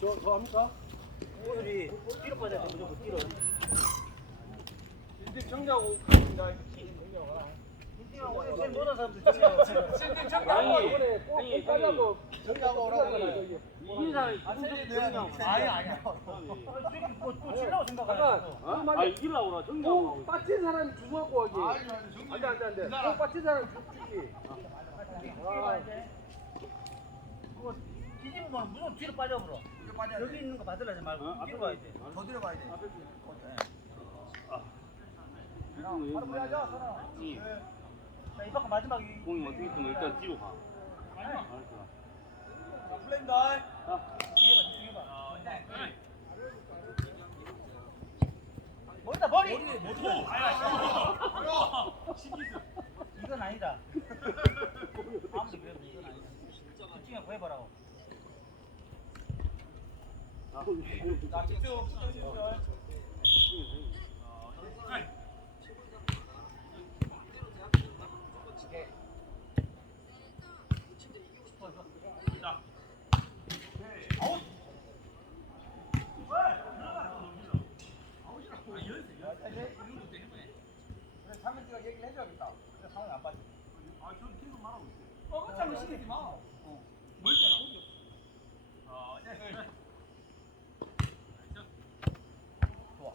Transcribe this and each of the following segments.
저, 저 합니까? 오늘이 뒤로 빠져야 돼. 무조건. 이제 정리하고 가겠습니다. 오늘 제일 못한 사람들 중에 신진 정리하고 이번에 꼭 가려고 정리하고 오라고. 저기. 이긴 사람이 아니 아니야. 또 생각하는 잠깐. 아 이기려고 나 정리하고 꼭 빠진 사람이 주고 갖고 가기. 안 돼 안 돼 안 돼. 꼭 빠진 사람이 주- 주기. 아, 뒤집으면 무조건 뒤로 빠져버려. 여기 있는 거 받으려지 말고. 어? 뒤로 가야 돼. 더 들어가야 돼. 바로 보야죠 자, 이 바퀴 마지막 이. 공이 어떻게 있으면 일단 뒤로 가. 알았어. 플레임다. 자 머리다 머리. 이건 아니다. 아무리 그래도 이건 아니다. 집중해 보여봐라고. 얘기를 해줘야겠다. 그래 상황이 안 빠져. 뻐긋한 거 시키지 마. 멀잖아. 좋아.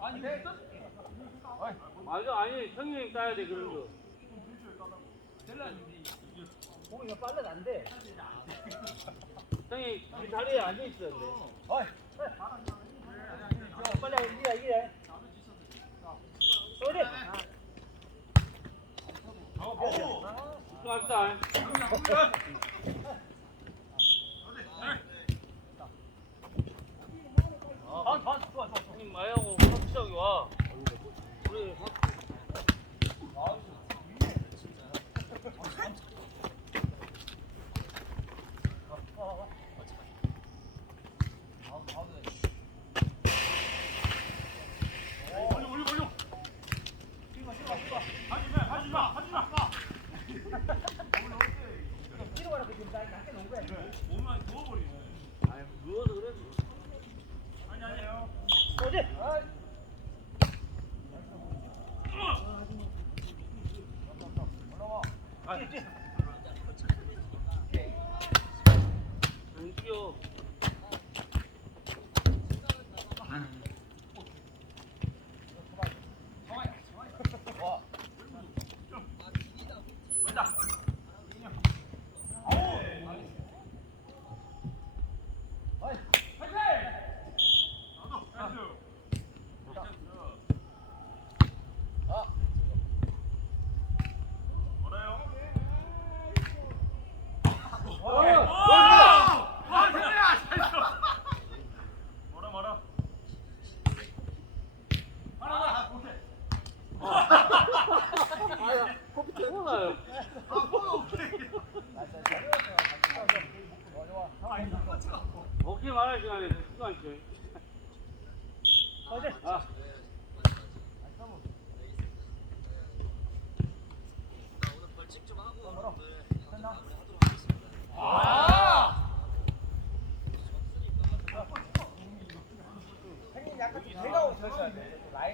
아니, 맞아 아니 형님 따야 돼 그런 거 공이 빨라도 안 돼. 그 자리에 앉아 있어야 돼 어이. 자, 빨리 이기야 이기야. 어디? 수고하셨다 반, 반, 좋아, 좋아. 형님 마야하고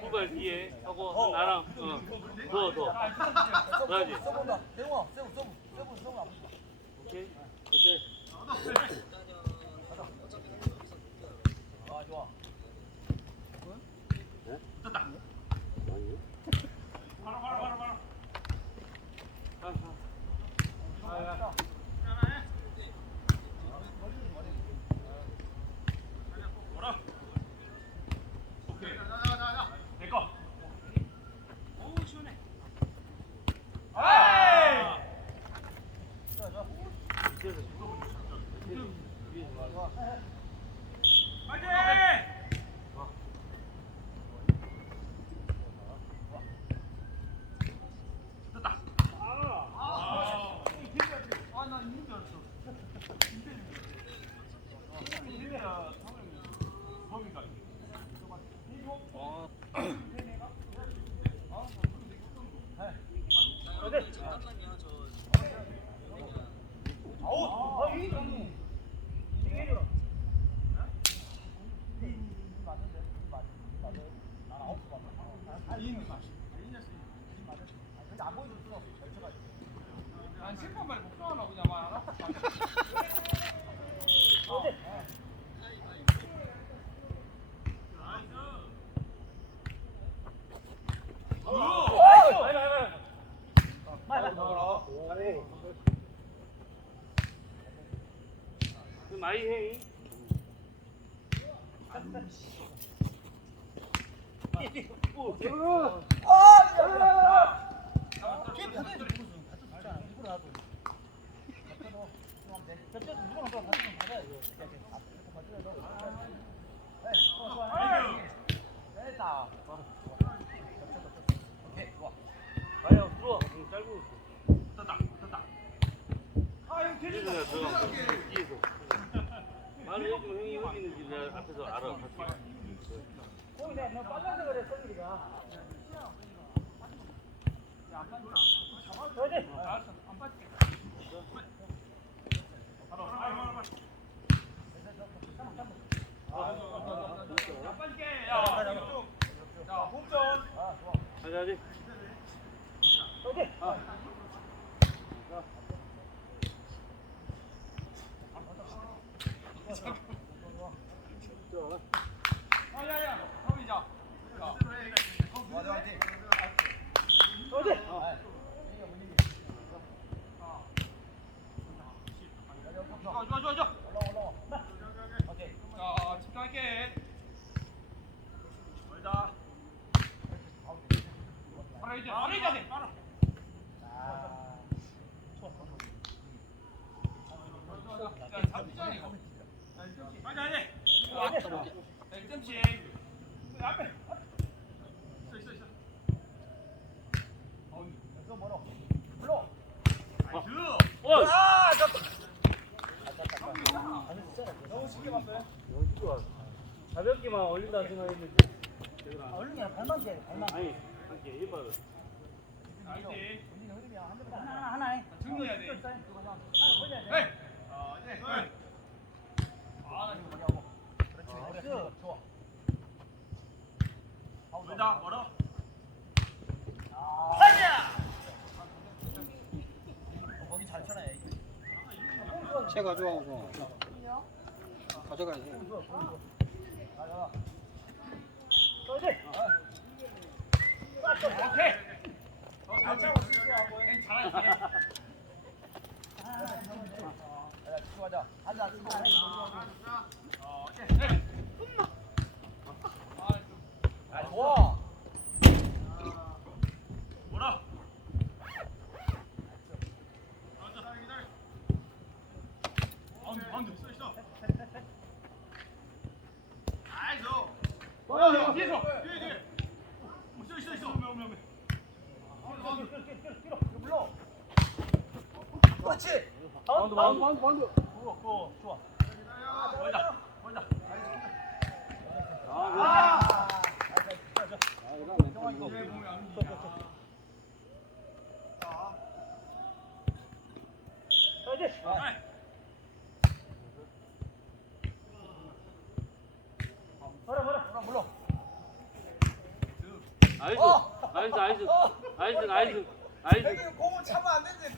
두발 뒤에 하고 나랑 어 더 더. 그래야지. 써본다. 대웅아, 세우, 세우, 세우, 세우 안 보인다. 오케이. 오케이 난말 복숭아나 그냥 말. 그 많이 해. 아, 해주면 형이 어디 있는지 내가 앞에서 알아. 내가 너무 빨라서 그래 가보자 어디? 좋아 좋아 좋아 좋아 자 집중할게 멀다 바로 이제 바로 이제 돼 바로 야 잡히잖아 이거 맞아 아니 좋아 1점씩 앞에 있어 있어 있어 어! 너무 쉽게 봤어요 너무 좋아. 가볍게만 올린다 생각했는데. 얼른 그냥 발만 돼, 발만. 아니, 함께 일발을. 알지 하나 하나 해. 정리해야 돼. 에이 어 에이 아나 지금 뭐냐고 나이스. 좋아. 멀다 멀어 채 가져가고 가져가야지. 어디? 오케이 어 잘하고 엥 잘하지 어 오케이 에이 아 좋아. 뭐라 바운드 바운드 있어 있어 아이소 어 뒤에서 뒤에 뒤에 있어 있어 있어 오메 오메 오메 그렇지. 바운드, 바운드, 바운드, 바운드. 좋아, 좋아, 좋아. 멀다 멀다 아, 왜 몸이 안 어디? 아이. 뭐라 뭐라 물러. 나이스. 나이스, 나이스. 나이스, 나이스. 나이스. 공을 차면 안 되지.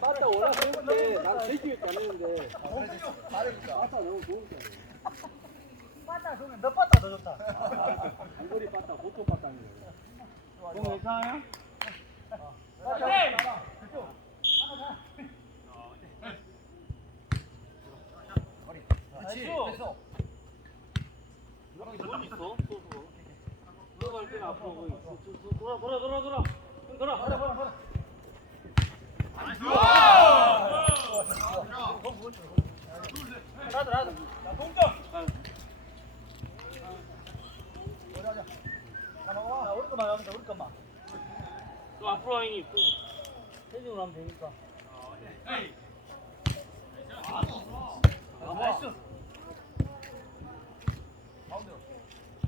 빠따 워낙 좋은데 난 제기를 안 했는데 말해보자. 빠따 너무 좋으니까. 빠따 좋으면 몇 빠따 더 좋다. 단거리 빠따 보통 빠따 아니에요. 공 괜찮아요? 오케이 그렇지. 됐어. 뭐 있어? 들어갈 때는 앞으로 돌아, 돌아, 돌아, 돌아. 형, 돌아. 뭐라 뭐라 뭐라. 나도 나도. 자 동점 아, 또 앞으로 와인이 있어. 해중으로 하면 되니까. 아.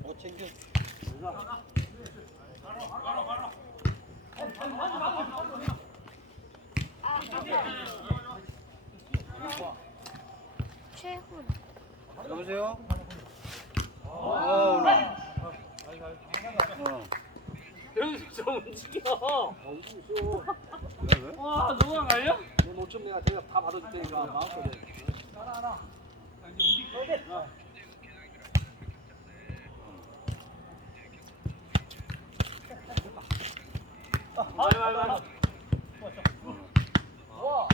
못 챙겨. 바로 바로 안녕하세요. 어, 나. 어. 여기서 좀 왜? 와, 너가 갈려? 내 노점 내가 제가 다 받아줄 테니까 마음껏 해. 빨리, 빨리, 빨리. 어.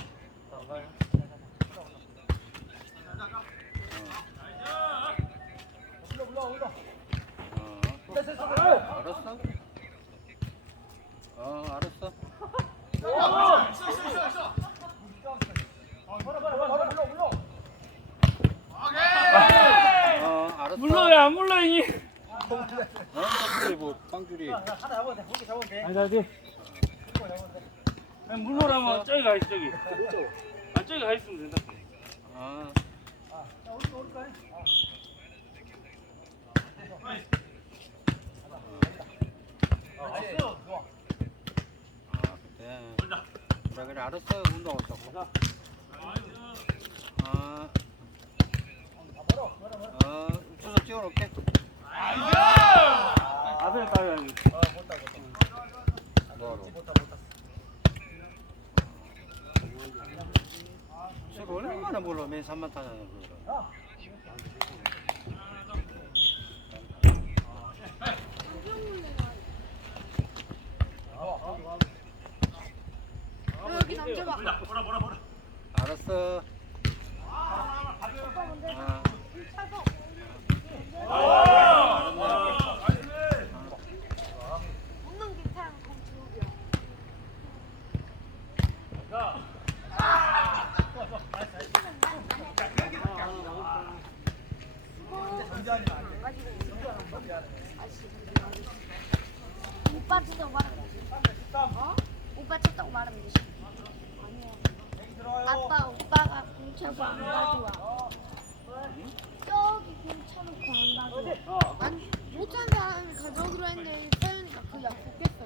알았어. 어, 알았어. 어, 알았어. 물러, 왜안 물러, 이? 어, 빵줄이 뭐, 빵줄이. 아니. 아니, 물러라면 저기 가 있어, 저기. 아, 저기 가 있으면 된다. 아, 자, 우리 거, 우리 거. 나이스. 좋아. 아, 그래. 그래, 그래, 알았어. 운동 없다고. 아, 어, 주소 찍어놓게. 앞에 가야 지 뭐로? 술 얼마나 몰라, 맨 산만 타자는 거. 여기 남자가 알았어. 아, 먹는 기타랑 공주야. 오빠 쳤다고 말하면 되지. 어? 오빠 쳤다고 말하면 되지. 아니야. 아빠 오빠가 공 차고 안 가져와. 저기 공 차놓고 안 가져와. 아니 못한 사람이 가져오기로 했는데 그 약속했어.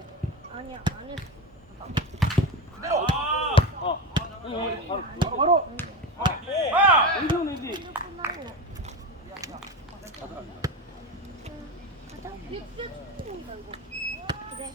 아니야 안 했어. 어. 어, 바로, 바로, 바로. 아! 어디서 오는지. 끝나고. 응, 가자. 이거 진짜 죽는 건가 이거. 그래.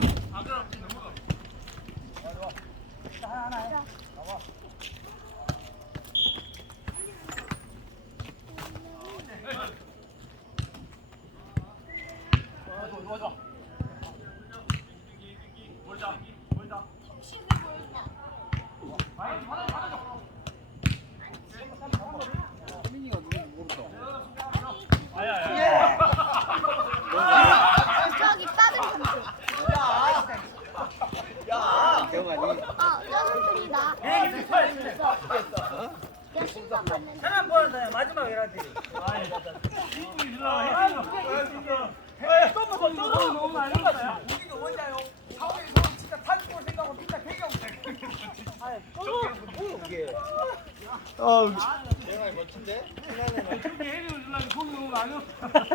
민이가 누군지 모르다. 저기 빠른 선수. 어, 저 선수이다. 비행기 비탈. 내가 심판 받는데. 사람 마지막 이라지. 나, 나. 서울 진짜 탈골 생각하고 진짜 배경 저기 해리 올라가 고기 너무 많이 없어.